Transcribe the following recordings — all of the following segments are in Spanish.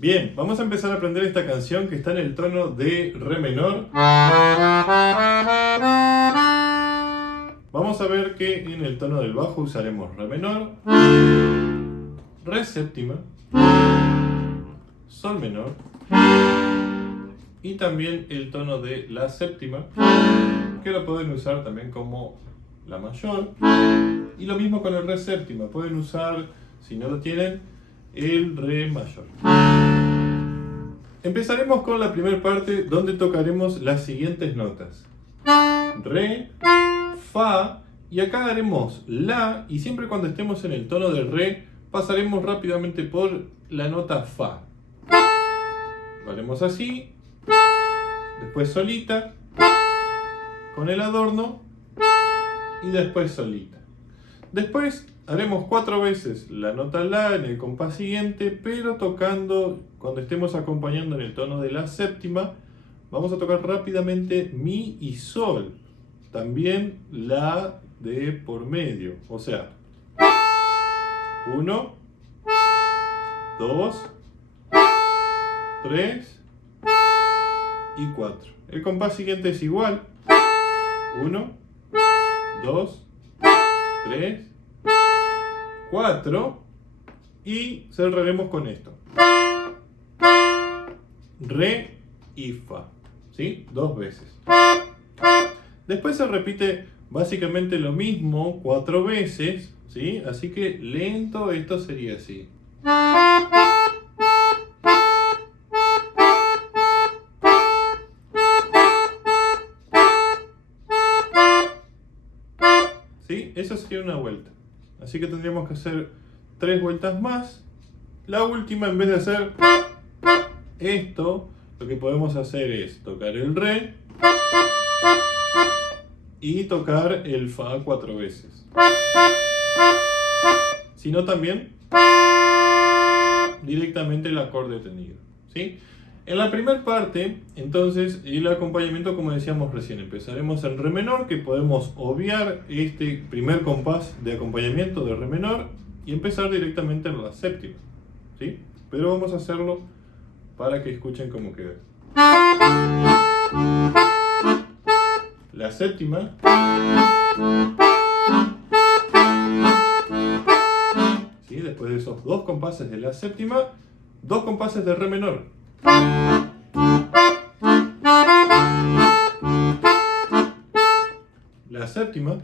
Bien, vamos a empezar a aprender esta canción que está en el tono de re menor. Vamos a ver que en el tono del bajo usaremos re menor, re séptima, sol menor y también el tono de la séptima, que lo pueden usar también como la mayor. Y lo mismo con el re séptima, pueden usar, si no lo tienen, el re mayor. Empezaremos con la primera parte donde tocaremos las siguientes notas: re, fa, y acá haremos la, y siempre cuando estemos en el tono de re pasaremos rápidamente por la nota fa. Lo haremos así, después solita, con el adorno y después solita. Después haremos 4 veces la nota la en el compás siguiente, pero tocando, cuando estemos acompañando en el tono de la séptima, vamos a tocar rápidamente mi y sol. También la de por medio, o sea, 1, 2, 3 y 4. El compás siguiente es igual: 1, 2, 3, 4 y cerraremos con esto: re y fa, ¿sí? 2 veces. Después se repite básicamente lo mismo 4 veces, ¿sí? Así que lento esto sería así. ¿Sí? Eso sería una vuelta. Así que tendríamos que hacer 3 vueltas más. La última, en vez de hacer esto, lo que podemos hacer es tocar el re y tocar el fa 4 veces. Si no, también directamente el acorde tenido, ¿sí? En la primera parte, entonces, el acompañamiento, como decíamos recién, empezaremos en re menor, que podemos obviar este primer compás de acompañamiento de re menor y empezar directamente en la séptima, ¿sí? Pero vamos a hacerlo para que escuchen cómo queda. La séptima, ¿sí? Después de esos 2 compases de la séptima, 2 compases de re menor. La séptima,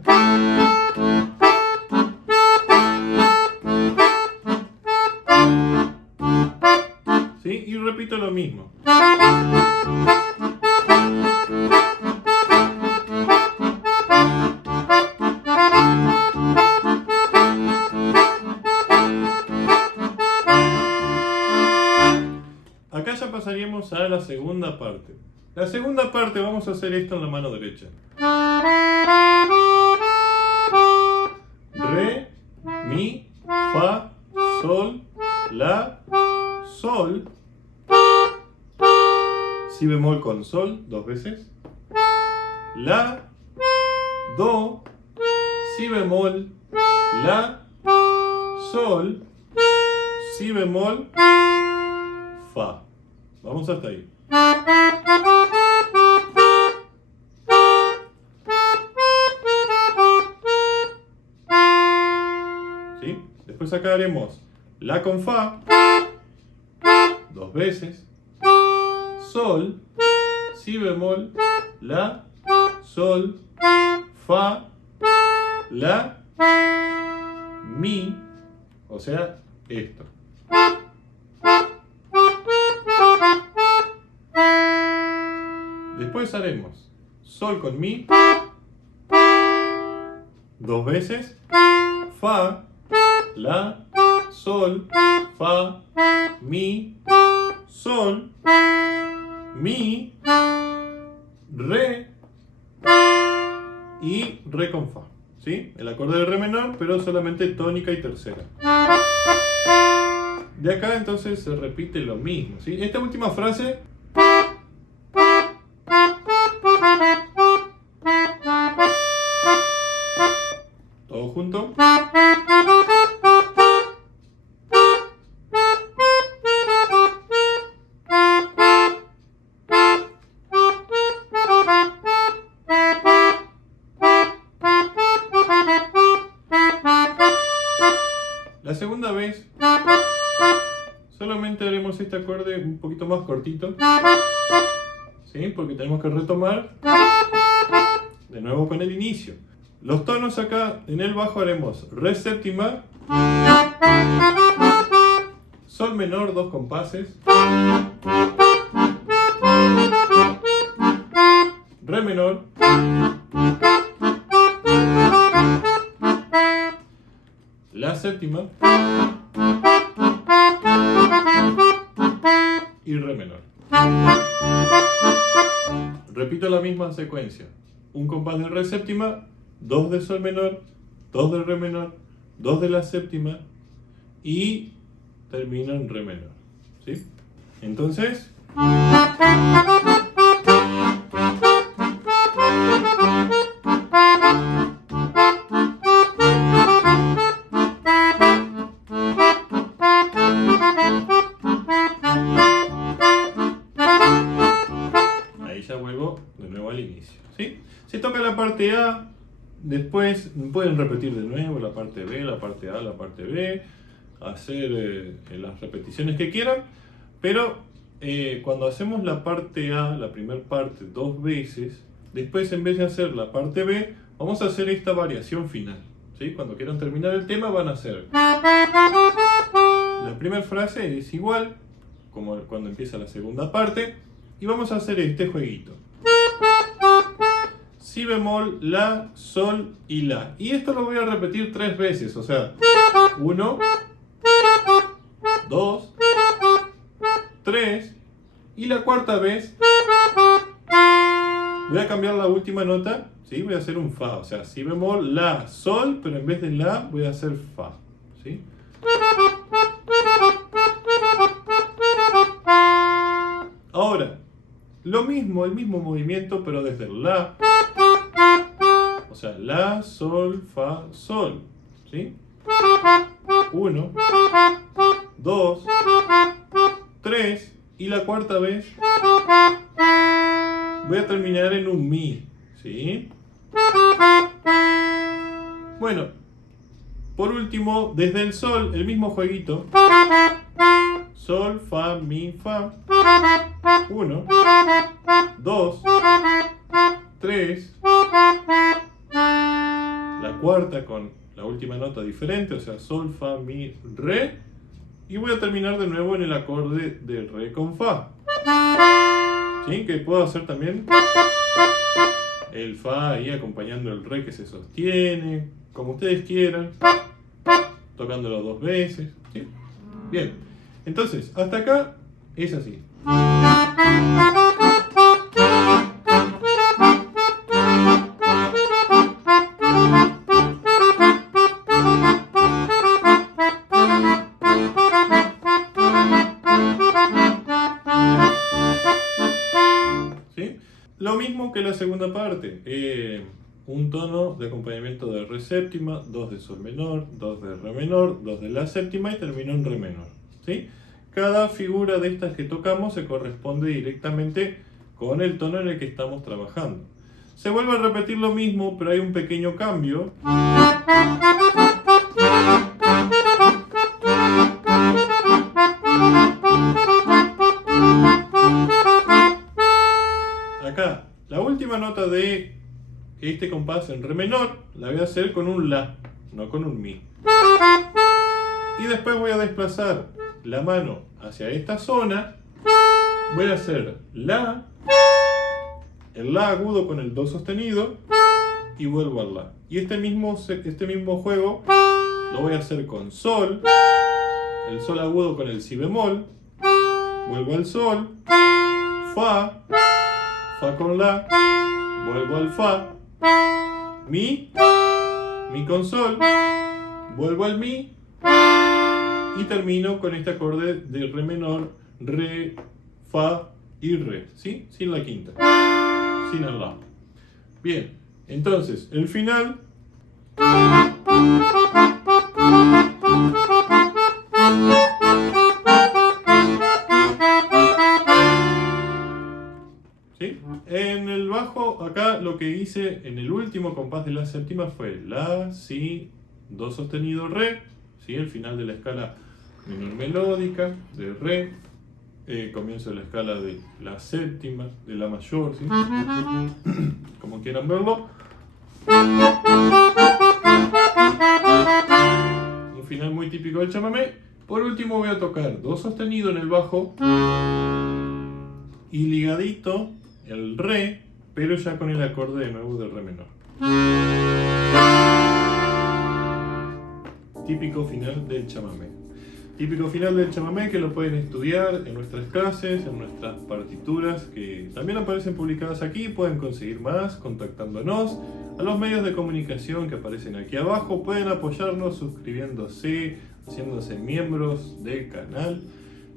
¿sí? Y repito lo mismo. Acá ya pasaríamos a la segunda parte. La segunda parte vamos a hacer esto en la mano derecha. Re, mi, fa, sol, la, sol, si bemol con sol 2 veces, la, do, si bemol, la, sol, si bemol, fa. Vamos hasta ahí. ¿Sí? Después acá haremos la con fa 2 veces, sol, si bemol, la, sol, fa, la, mi, o sea, esto. Después haremos sol con mi 2 veces, fa, la, sol, fa, mi, sol, mi, re y re con fa, ¿sí? El acorde de re menor, pero solamente tónica y tercera. De acá entonces se repite lo mismo, ¿sí? Esta última frase todo junto. este acorde un poquito más cortito, ¿sí? Porque tenemos que retomar de nuevo con el inicio. Los tonos acá en el bajo haremos re séptima, sol menor, 2 compases, re menor, la séptima y re menor. Repito la misma secuencia. Un compás de re séptima, 2 de sol menor, 2 de re menor, 2 de la séptima y termino en re menor. ¿Sí? Entonces, ahí ya vuelvo de nuevo al inicio. ¿Sí? Se toca la parte A, después pueden repetir de nuevo la parte B, la parte A, la parte B, hacer las repeticiones que quieran, pero cuando hacemos la parte A, la primera parte, 2 veces, después en vez de hacer la parte B, vamos a hacer esta variación final. ¿Sí? Cuando quieran terminar el tema van a hacer la primera frase es igual como cuando empieza la segunda parte y vamos a hacer este jueguito. Si bemol, la, sol y la. Y esto lo voy a repetir 3 veces, o sea, 1, 2, 3 y la cuarta vez voy a cambiar la última nota, ¿sí? Voy a hacer un fa, o sea, si bemol, la, sol, pero en vez de la voy a hacer fa, ¿sí? Ahora, lo mismo, el mismo movimiento, pero desde el la, o sea, la, sol, fa, sol, ¿sí? 1, 2, 3 y la cuarta vez voy a terminar en un mi, ¿sí? Bueno, por último, desde el sol, el mismo jueguito. Sol, fa, mi, fa. 1, 2, 3. La cuarta con la última nota diferente, o sea, sol, fa, mi, re. Y voy a terminar de nuevo en el acorde de re con fa. ¿Sí? Que puedo hacer también el fa ahí acompañando el re que se sostiene, como ustedes quieran, tocándolo 2 veces. ¿Sí? Bien, entonces, hasta acá es así. ¿Sí? Lo mismo que la segunda parte. Un tono de acompañamiento de re séptima, 2 de sol menor, 2 de re menor, 2 de la séptima y termino en re menor. ¿Sí? Cada figura de estas que tocamos se corresponde directamente con el tono en el que estamos trabajando. Se vuelve a repetir lo mismo, pero hay un pequeño cambio. Acá, la última nota de este compás en re menor la voy a hacer con un la, no con un mi. Y después voy a desplazar la mano hacia esta zona, voy a hacer la, el la agudo con el do sostenido y vuelvo al la. Y este mismo juego lo voy a hacer con sol, el sol agudo con el si bemol, vuelvo al sol, fa, fa con la, vuelvo al fa, mi con sol, vuelvo al mi y termino con este acorde de re menor, re, fa y re, ¿sí? Sin la quinta, sin el la. Bien, entonces el final ¿sí? En el bajo, acá lo que hice en el último compás de la séptima fue la, si, do sostenido, re, ¿sí? El final de la escala menor melódica de re, comienzo de la escala de la séptima, de la mayor, ¿sí? Como quieran verlo. Un final muy típico del chamamé. Por último voy a tocar do sostenido en el bajo y ligadito el re, pero ya con el acorde de nuevo del re menor. Típico final del chamamé. Típico final del chamamé que lo pueden estudiar en nuestras clases, en nuestras partituras, que también aparecen publicadas aquí. Pueden conseguir más contactándonos a los medios de comunicación que aparecen aquí abajo. Pueden apoyarnos suscribiéndose, haciéndose miembros del canal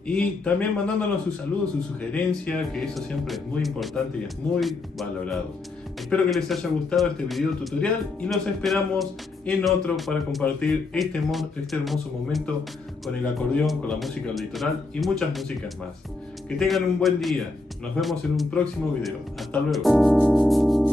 y también mandándonos sus saludos, su sugerencia, que eso siempre es muy importante y es muy valorado. Espero que les haya gustado este video tutorial y nos esperamos en otro para compartir este hermoso momento con el acordeón, con la música del litoral y muchas músicas más. Que tengan un buen día. Nos vemos en un próximo video. Hasta luego.